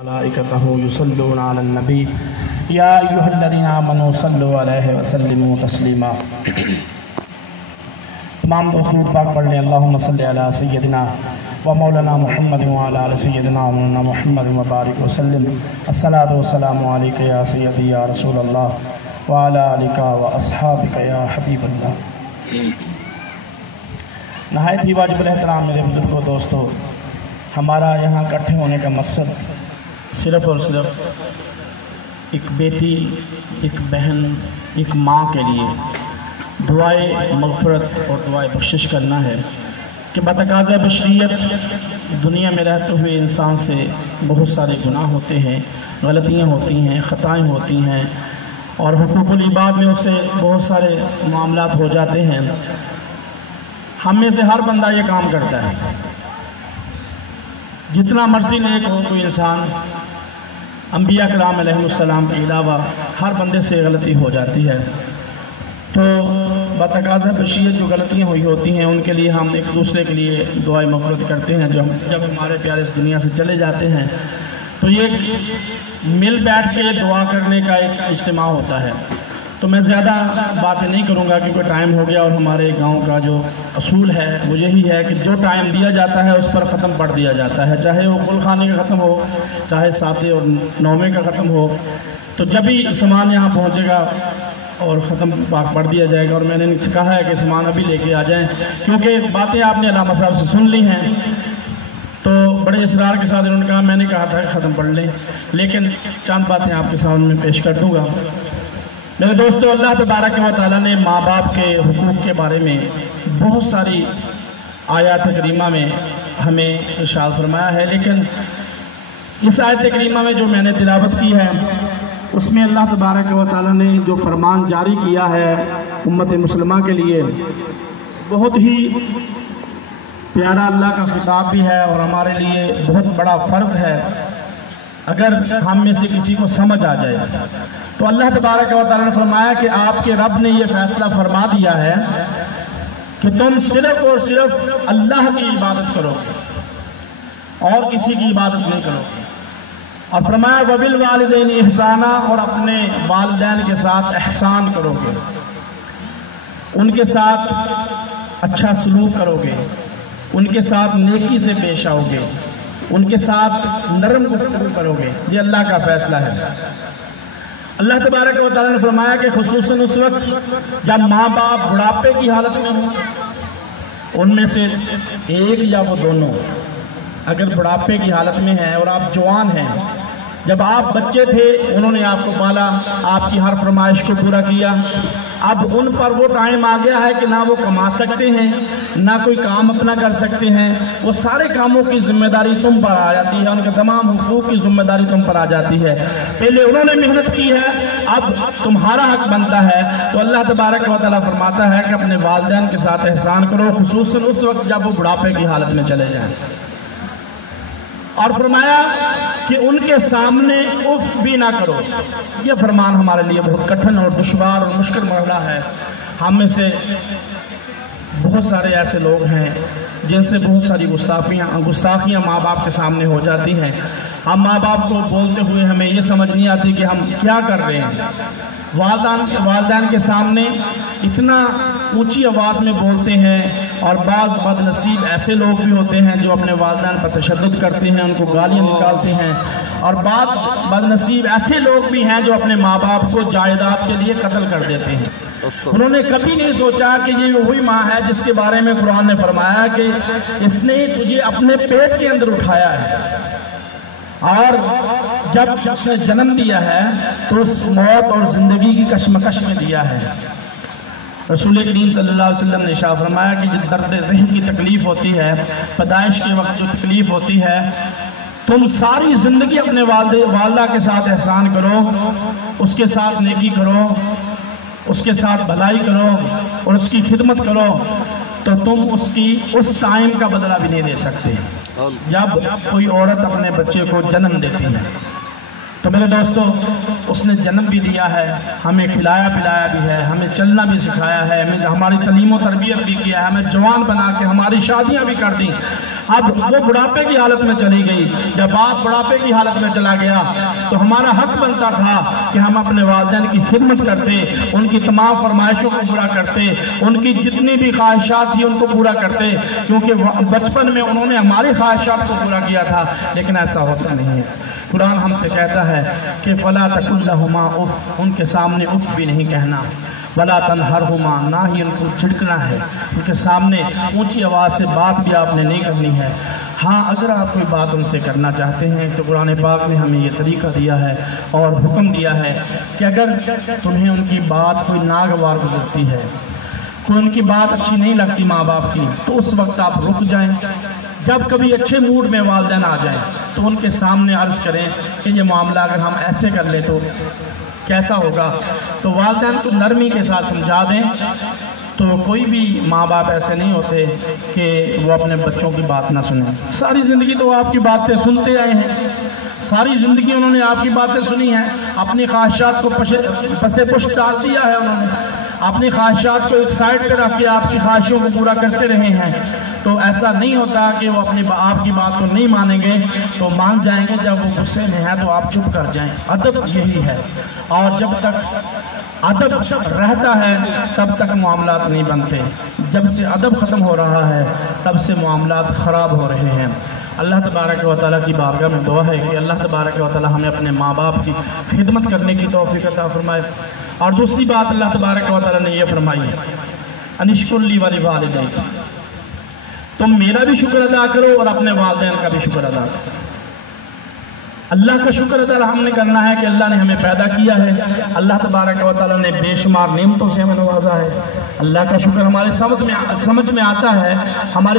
ملائکتہ یصلون علی النبی یا ایھا الذین آمنوا صلوا علیہ وسلموا تسلیما۔ تمام درود پاک پڑھ لیں۔ اللہم صلی علی سیدنا و مولانا محمد وعلی آل سیدنا و مولانا محمد وبارک وسلم۔ الصلاۃ والسلام علیک یا سیدی یا رسول اللہ وعلی آلک و اصحابک یا حبیب اللہ۔ نہایت ہی واجب الاحترام میرے بزرگوں دوستو، ہمارا یہاں اکٹھے ہونے کا مقصد صرف اور صرف ایک بیٹی، ایک بہن، ایک ماں کے لیے دعائے مغفرت اور دعائے بخشش کرنا ہے کہ بتقاضۂ بشریت دنیا میں رہتے ہوئے انسان سے بہت سارے گناہ ہوتے ہیں، غلطیاں ہوتی ہیں، خطائیں ہوتی ہیں، اور حقوق العباد میں اس سے بہت سارے معاملات ہو جاتے ہیں۔ ہم میں سے ہر بندہ یہ کام کرتا ہے، جتنا مرضی نیک ہو کوئی انسان، انبیاء کرام علیہ السلام کے علاوہ ہر بندے سے غلطی ہو جاتی ہے۔ تو بتقاضۂ بشریت جو غلطیاں ہوئی ہوتی ہیں ان کے لیے ہم ایک دوسرے کے لیے دعائے مغفرت کرتے ہیں۔ جب ہمارے پیارے اس دنیا سے چلے جاتے ہیں تو یہ مل بیٹھ کے دعا کرنے کا ایک اجتماع ہوتا ہے۔ تو میں زیادہ باتیں نہیں کروں گا کیونکہ ٹائم ہو گیا، اور ہمارے گاؤں کا جو اصول ہے وہ یہی ہے کہ جو ٹائم دیا جاتا ہے اس پر ختم پڑھ دیا جاتا ہے، چاہے وہ کل خانے کا ختم ہو، چاہے ساتھے اور نومے کا ختم ہو۔ تو جب ہی سامان یہاں پہنچے گا اور ختم پاک پڑھ دیا جائے گا، اور میں نے کہا ہے کہ سامان ابھی لے کے آ جائیں کیونکہ باتیں آپ نے علامہ صاحب سے سن لی ہیں۔ تو بڑے اصرار کے ساتھ انہوں نے کہا، میں نے کہا تھا کہ ختم پڑھ لیں، لیکن چند باتیں آپ کے سامنے پیش کر دوں گا۔ میرے دوستو، اللہ تبارک و تعالیٰ نے ماں باپ کے حقوق کے بارے میں بہت ساری آیات کریمہ میں ہمیں ارشاد فرمایا ہے، لیکن اس آیت کریمہ میں جو میں نے تلاوت کی ہے اس میں اللہ تبارک و تعالیٰ نے جو فرمان جاری کیا ہے امت مسلمہ کے لیے، بہت ہی پیارا اللہ کا خطاب بھی ہے اور ہمارے لیے بہت بڑا فرض ہے اگر ہم میں سے کسی کو سمجھ آ جائے۔ تو اللہ تبارک و تعالیٰ نے فرمایا کہ آپ کے رب نے یہ فیصلہ فرما دیا ہے کہ تم صرف اور صرف اللہ کی عبادت کرو اور کسی کی عبادت نہیں کرو۔ اور فرمایا وَبِالْوَالِدَيْنِ احسانا، اور اپنے والدین کے ساتھ احسان کرو گے، ان کے ساتھ اچھا سلوک کرو گے، ان کے ساتھ نیکی سے پیش آؤ گے، ان کے ساتھ نرم گفتگو کرو گے۔ یہ اللہ کا فیصلہ ہے۔ اللہ تبارک و تعالیٰ نے فرمایا کہ خصوصاً اس وقت جب ماں باپ بڑھاپے کی حالت میں ہوں، ان میں سے ایک یا وہ دونوں اگر بڑھاپے کی حالت میں ہیں اور آپ جوان ہیں، جب آپ بچے تھے انہوں نے آپ کو پالا، آپ کی ہر فرمائش کو پورا کیا، اب ان پر وہ ٹائم آ گیا ہے کہ نہ وہ کما سکتے ہیں، نہ کوئی کام اپنا کر سکتے ہیں، وہ سارے کاموں کی ذمہ داری تم پر آ جاتی ہے، ان کے تمام حقوق کی ذمہ داری تم پر آ جاتی ہے۔ پہلے انہوں نے محنت کی ہے، اب تمہارا حق بنتا ہے۔ تو اللہ تبارک و تعالیٰ فرماتا ہے کہ اپنے والدین کے ساتھ احسان کرو، خصوصاً اس وقت جب وہ بڑھاپے کی حالت میں چلے جائیں، اور فرمایا کہ ان کے سامنے اف بھی نہ کرو۔ یہ فرمان ہمارے لیے بہت کٹھن اور دشوار اور مشکل مرحلہ ہے۔ ہم میں سے بہت سارے ایسے لوگ ہیں جن سے بہت ساری گستاخیاں ماں باپ کے سامنے ہو جاتی ہیں۔ ہم ماں باپ کو بولتے ہوئے ہمیں یہ سمجھ نہیں آتی کہ ہم کیا کر رہے ہیں۔ والدین کے سامنے اتنا اونچی آواز میں بولتے ہیں، اور بعض بد نصیب ایسے لوگ بھی ہوتے ہیں جو اپنے والدین پر تشدد کرتے ہیں، ان کو گالیاں نکالتے ہیں، اور بعض بد نصیب ایسے لوگ بھی ہیں جو اپنے ماں باپ کو جائیداد کے لیے قتل کر دیتے ہیں۔ انہوں نے کبھی نہیں سوچا کہ یہ وہی ماں ہے جس کے بارے میں قرآن نے فرمایا کہ اس نے تجھے اپنے پیٹ کے اندر اٹھایا ہے، اور جب اس نے جنم دیا ہے تو اس موت اور زندگی کی کشمکش میں دیا ہے۔ رسول کریم صلی اللہ علیہ وسلم نے ارشاد فرمایا کہ جس درد ذہن کی تکلیف ہوتی ہے، پیدائش کے وقت جو تکلیف ہوتی ہے، تم ساری زندگی اپنے والدہ کے ساتھ احسان کرو، اس کے ساتھ نیکی کرو، اس کے ساتھ بھلائی کرو اور اس کی خدمت کرو، تو تم اس ٹائم کا بدلہ بھی نہیں دے سکتے جب کوئی عورت اپنے بچے کو جنم دیتی ہے۔ تو میرے دوستو، اس نے جنم بھی دیا ہے، ہمیں کھلایا پلایا بھی ہے، ہمیں چلنا بھی سکھایا ہے، ہمیں ہماری تعلیم و تربیت بھی کیا ہے، ہمیں جوان بنا کے ہماری شادیاں بھی کر دیں، اب وہ بڑھاپے کی حالت میں چلی گئی، جب باپ بڑھاپے کی حالت میں چلا گیا تو ہمارا حق بنتا تھا کہ ہم اپنے والدین کی خدمت کرتے، ان کی تمام فرمائشوں کو پورا کرتے، ان کی جتنی بھی خواہشات تھی ان کو پورا کرتے، کیونکہ بچپن میں انہوں نے ہماری خواہشات کو پورا کیا تھا، لیکن ایسا ہوتا نہیں ہے۔ قرآن ہم سے کہتا ہے کہ فَلَا تَقُلْ لَهُمَا اُفٍّ، ان کے سامنے اف بھی نہیں کہنا، وَلَا تَنْهَرْهُمَا، نہ ہی ان کو جھڑکنا ہے، ان کے سامنے اونچی آواز سے بات بھی آپ نے نہیں کرنی ہے۔ ہاں اگر آپ کوئی بات ان سے کرنا چاہتے ہیں تو قرآن پاک نے ہمیں یہ طریقہ دیا ہے اور حکم دیا ہے کہ اگر تمہیں ان کی بات کوئی ناگوار گزرتی ہے، کوئی ان کی بات اچھی نہیں لگتی ماں باپ کی، تو اس وقت آپ رک جائیں۔ جب کبھی اچھے موڈ میں والدین آ جائیں تو ان کے سامنے عرض کریں کہ یہ معاملہ اگر ہم ایسے کر لیں تو کیسا ہوگا، تو والدین کو نرمی کے ساتھ سمجھا دیں۔ تو کوئی بھی ماں باپ ایسے نہیں ہوتے کہ وہ اپنے بچوں کی بات نہ سنیں۔ ساری زندگی تو وہ آپ کی باتیں سنتے آئے ہیں، ساری زندگی انہوں نے آپ کی باتیں سنی ہیں، اپنی خواہشات کو پسے پشت ڈال دیا ہے، انہوں نے اپنی خواہشات کو ایک سائڈ پہ رکھ کے آپ کی خواہشوں کو پورا کرتے رہے ہیں۔ تو ایسا نہیں ہوتا کہ وہ اپنی آپ کی بات کو نہیں مانیں گے، تو مان جائیں گے، جب وہ غصے میں ہیں تو آپ چپ کر جائیں۔ ادب یہی ہے، اور جب تک ادب رہتا ہے تب تک معاملات نہیں بنتے، جب سے ادب ختم ہو رہا ہے تب سے معاملات خراب ہو رہے ہیں۔ اللہ تبارک و تعالیٰ کی بارگاہ میں دعا ہے کہ اللہ تبارک و تعالیٰ ہمیں اپنے ماں باپ کی خدمت کرنے کی توفیق عطا فرمائے۔ اور دوسری بات اللہ تبارک و تعالیٰ نے یہ فرمائی ہے، انشکر لی ولوالدیک، تم میرا بھی شکر ادا کرو اور اپنے والدین کا بھی شکر ادا کرو۔ اللہ کا شکر ادا ہم نے کرنا ہے کہ اللہ نے ہمیں پیدا کیا ہے، اللہ تبارک و تعالیٰ نے بے شمار نعمتوں سے ہمیں نوازا ہے۔ اللہ کا شکر ہمارے سمجھ میں آتا ہے، ہماری